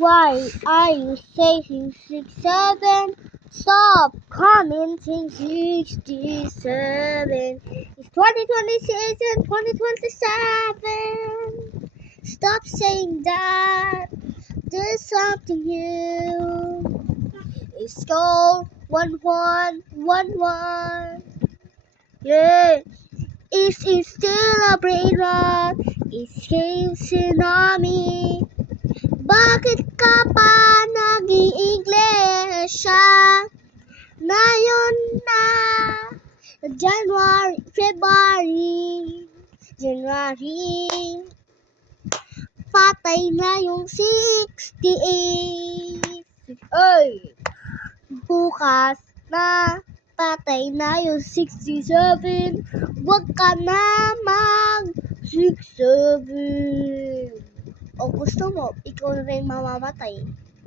Why are you saying 67? Stop commenting 67. It's 2026 and 2027. Stop saying that. There's something new. It's called 1111. Yeah. Is it still a brain rot? It's came tsunami. Bakit ka pa nag-iiglesia? Ngayon na January, patay na yung 68. Ay! Bukas na patay na yung 67. Huwag ka na mag-67. O gusto mo, ikaw na rin mamamatay.